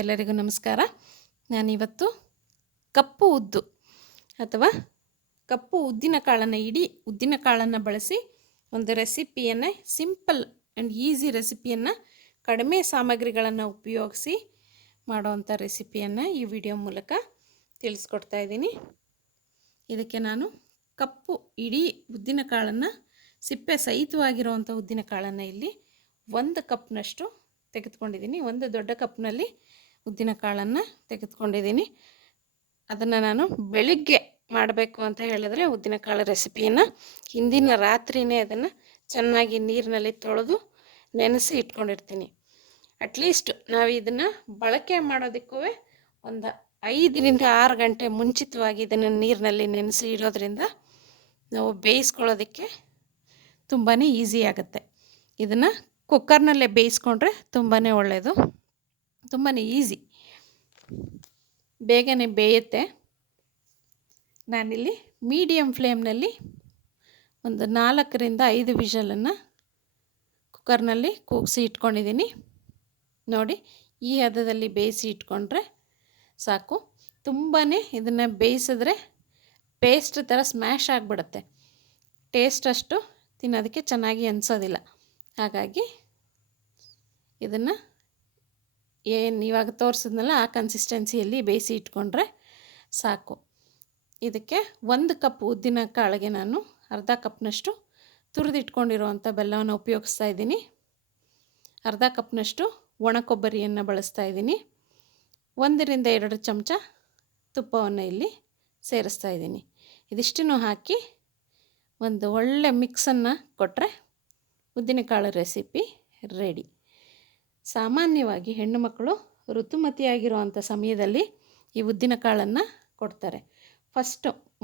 ಎಲ್ಲರಿಗೂ ನಮಸ್ಕಾರ. ನಾನಿವತ್ತು ಕಪ್ಪು ಉದ್ದು ಅಥವಾ ಕಪ್ಪು ಉದ್ದಿನ ಕಾಳನ್ನು ಇಡೀ ಉದ್ದಿನ ಕಾಳನ್ನು ಬಳಸಿ ಒಂದು ರೆಸಿಪಿಯನ್ನು, ಸಿಂಪಲ್ ಆ್ಯಂಡ್ ಈಸಿ ರೆಸಿಪಿಯನ್ನು ಕಡಿಮೆ ಸಾಮಗ್ರಿಗಳನ್ನು ಉಪಯೋಗಿಸಿ ಮಾಡೋವಂಥ ರೆಸಿಪಿಯನ್ನು ಈ ವಿಡಿಯೋ ಮೂಲಕ ತಿಳಿಸ್ಕೊಡ್ತಾ ಇದ್ದೀನಿ. ಇದಕ್ಕೆ ನಾನು ಕಪ್ಪು ಇಡೀ ಉದ್ದಿನ ಕಾಳನ್ನು, ಸಿಪ್ಪೆ ಸಹಿತವಾಗಿರುವಂಥ ಉದ್ದಿನ ಕಾಳನ್ನು ಇಲ್ಲಿ 1 ಕಪ್ನಷ್ಟು ತೆಗೆದುಕೊಂಡಿದ್ದೀನಿ. ಒಂದು ದೊಡ್ಡ ಕಪ್ನಲ್ಲಿ ಉದ್ದಿನ ಕಾಳನ್ನು ತೆಗೆದುಕೊಂಡಿದ್ದೀನಿ. ಅದನ್ನು ನಾನು ಬೆಳಿಗ್ಗೆ ಮಾಡಬೇಕು ಅಂತ ಹೇಳಿದ್ರೆ ಉದ್ದಿನ ಕಾಳು ರೆಸಿಪಿಯನ್ನು ಹಿಂದಿನ ರಾತ್ರಿಯೇ ಅದನ್ನು ಚೆನ್ನಾಗಿ ನೀರಿನಲ್ಲಿ ತೊಳೆದು ನೆನೆಸಿ ಇಟ್ಕೊಂಡಿರ್ತೀನಿ. ಅಟ್ಲೀಸ್ಟ್ ನಾವು ಇದನ್ನು ಬಳಕೆ ಮಾಡೋದಕ್ಕೂ ಒಂದು 5 ರಿಂದ 6 ಗಂಟೆ ಮುಂಚಿತವಾಗಿ ಇದನ್ನು ನೀರಿನಲ್ಲಿ ನೆನೆಸಿ ಇಡೋದ್ರಿಂದ ನಾವು ಬೇಯಿಸ್ಕೊಳ್ಳೋದಕ್ಕೆ ತುಂಬಾ ಈಸಿ ಆಗುತ್ತೆ. ಇದನ್ನು ಕುಕ್ಕರ್ನಲ್ಲೇ ಬೇಯಿಸ್ಕೊಂಡ್ರೆ ತುಂಬಾ ಒಳ್ಳೆಯದು, ತುಂಬಾ ಈಸಿ, ಬೇಗನೆ ಬೇಯುತ್ತೆ. ನಾನಿಲ್ಲಿ ಮೀಡಿಯಮ್ ಫ್ಲೇಮ್ನಲ್ಲಿ ಒಂದು 4 ರಿಂದ 5 ವಿಷಲನ್ನು ಕುಕ್ಕರ್ನಲ್ಲಿ ಕೂಗಿಸಿ ಇಟ್ಕೊಂಡಿದ್ದೀನಿ. ನೋಡಿ, ಈ ಹದದಲ್ಲಿ ಬೇಯಿಸಿ ಇಟ್ಕೊಂಡ್ರೆ ಸಾಕು. ತುಂಬಾ ಇದನ್ನು ಬೇಯಿಸಿದ್ರೆ ಪೇಸ್ಟ್ ಥರ ಸ್ಮ್ಯಾಶ್ ಆಗಿಬಿಡುತ್ತೆ, ಟೇಸ್ಟ್ ಅಷ್ಟು ತಿನ್ನೋದಕ್ಕೆ ಚೆನ್ನಾಗಿ ಅನಿಸೋದಿಲ್ಲ. ಹಾಗಾಗಿ ಇದನ್ನು ಏನು ಇವಾಗ ತೋರಿಸಿದ್ನಲ್ಲ ಆ ಕನ್ಸಿಸ್ಟೆನ್ಸಿಯಲ್ಲಿ ಬೇಯಿಸಿ ಇಟ್ಕೊಂಡ್ರೆ ಸಾಕು. ಇದಕ್ಕೆ 1 ಕಪ್ ಉದ್ದಿನ ಕಾಳಿಗೆ ನಾನು ಅರ್ಧ ಕಪ್ನಷ್ಟು ತುರಿದಿಟ್ಕೊಂಡಿರುವಂಥ ಬೆಲ್ಲವನ್ನು ಉಪಯೋಗಿಸ್ತಾ ಇದ್ದೀನಿ. ಅರ್ಧ ಕಪ್ನಷ್ಟು ಒಣ ಕೊಬ್ಬರಿಯನ್ನು ಬಳಸ್ತಾ ಇದ್ದೀನಿ. 1 ರಿಂದ 2 ಚಮಚ ತುಪ್ಪವನ್ನು ಇಲ್ಲಿ ಸೇರಿಸ್ತಾ ಇದ್ದೀನಿ. ಇದಿಷ್ಟನ್ನು ಹಾಕಿ ಒಂದು ಒಳ್ಳೆ ಮಿಕ್ಸನ್ನು ಕೊಟ್ಟರೆ ಉದ್ದಿನಕಾಳು ರೆಸಿಪಿ ರೆಡಿ. ಸಾಮಾನ್ಯವಾಗಿ ಹೆಣ್ಣು ಮಕ್ಕಳು ಋತುಮತಿಯಾಗಿರುವಂಥ ಸಮಯದಲ್ಲಿ ಈ ಉದ್ದಿನ ಕಾಳನ್ನು ಕೊಡ್ತಾರೆ.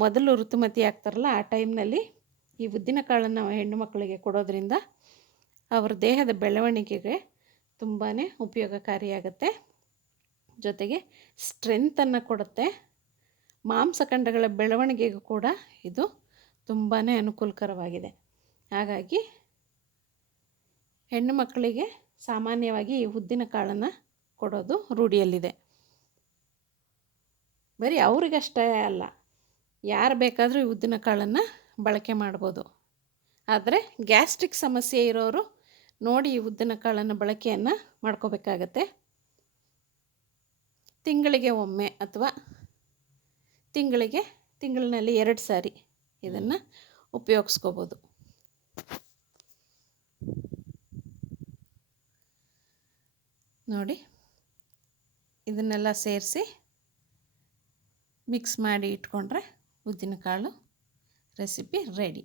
ಮೊದಲು ಋತುಮತಿ ಆಗ್ತಾರಲ್ಲ, ಆ ಟೈಮ್ನಲ್ಲಿ ಈ ಉದ್ದಿನ ಕಾಳನ್ನು ಹೆಣ್ಣು ಮಕ್ಕಳಿಗೆ ಕೊಡೋದ್ರಿಂದ ಅವರ ದೇಹದ ಬೆಳವಣಿಗೆಗೆ ತುಂಬಾ ಉಪಯೋಗಕಾರಿಯಾಗುತ್ತೆ. ಜೊತೆಗೆ ಸ್ಟ್ರೆಂತನ್ನು ಕೊಡುತ್ತೆ. ಮಾಂಸಖಂಡಗಳ ಬೆಳವಣಿಗೆಗೂ ಕೂಡ ಇದು ತುಂಬಾ ಅನುಕೂಲಕರವಾಗಿದೆ. ಹಾಗಾಗಿ ಹೆಣ್ಣು ಮಕ್ಕಳಿಗೆ ಸಾಮಾನ್ಯವಾಗಿ ಈ ಉದ್ದಿನ ಕಾಳನ್ನು ಕೊಡೋದು ರೂಢಿಯಲ್ಲಿದೆ. ಬರೀ ಅವರಿಗಷ್ಟೇ ಅಲ್ಲ, ಯಾರು ಬೇಕಾದರೂ ಈ ಉದ್ದಿನ ಕಾಳನ್ನು ಬಳಕೆ ಮಾಡ್ಬೋದು. ಆದರೆ ಗ್ಯಾಸ್ಟ್ರಿಕ್ ಸಮಸ್ಯೆ ಇರೋರು ನೋಡಿ ಈ ಉದ್ದಿನ ಕಾಳನ್ನು ಬಳಕೆಯನ್ನು ಮಾಡ್ಕೋಬೇಕಾಗತ್ತೆ. ತಿಂಗಳಿಗೆ ಒಮ್ಮೆ ಅಥವಾ ತಿಂಗಳಿನಲ್ಲಿ 2 ಸಾರಿ ಇದನ್ನು ಉಪಯೋಗಿಸ್ಕೋಬೋದು. ನೋಡಿ, ಇದನ್ನೆಲ್ಲ ಸೇರಿಸಿ ಮಿಕ್ಸ್ ಮಾಡಿ ಇಟ್ಕೊಂಡ್ರೆ ಉದ್ದಿನಕಾಳು ರೆಸಿಪಿ ರೆಡಿ.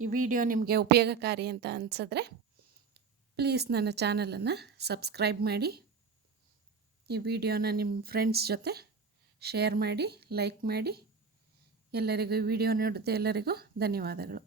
ಈ ವಿಡಿಯೋ ನಿಮಗೆ ಉಪಯೋಗಕಾರಿ ಅಂತ ಅನಿಸಿದ್ರೆ ಪ್ಲೀಸ್ ನನ್ನ ಚಾನಲನ್ನು ಸಬ್ಸ್ಕ್ರೈಬ್ ಮಾಡಿ. ಈ ವಿಡಿಯೋನ ನಿಮ್ಮ ಫ್ರೆಂಡ್ಸ್ ಜೊತೆ ಶೇರ್ ಮಾಡಿ, ಲೈಕ್ ಮಾಡಿ. ಎಲ್ಲರಿಗೂ ಈ ವಿಡಿಯೋ ನೋಡುತ್ತೆ ಎಲ್ಲರಿಗೂ ಧನ್ಯವಾದಗಳು.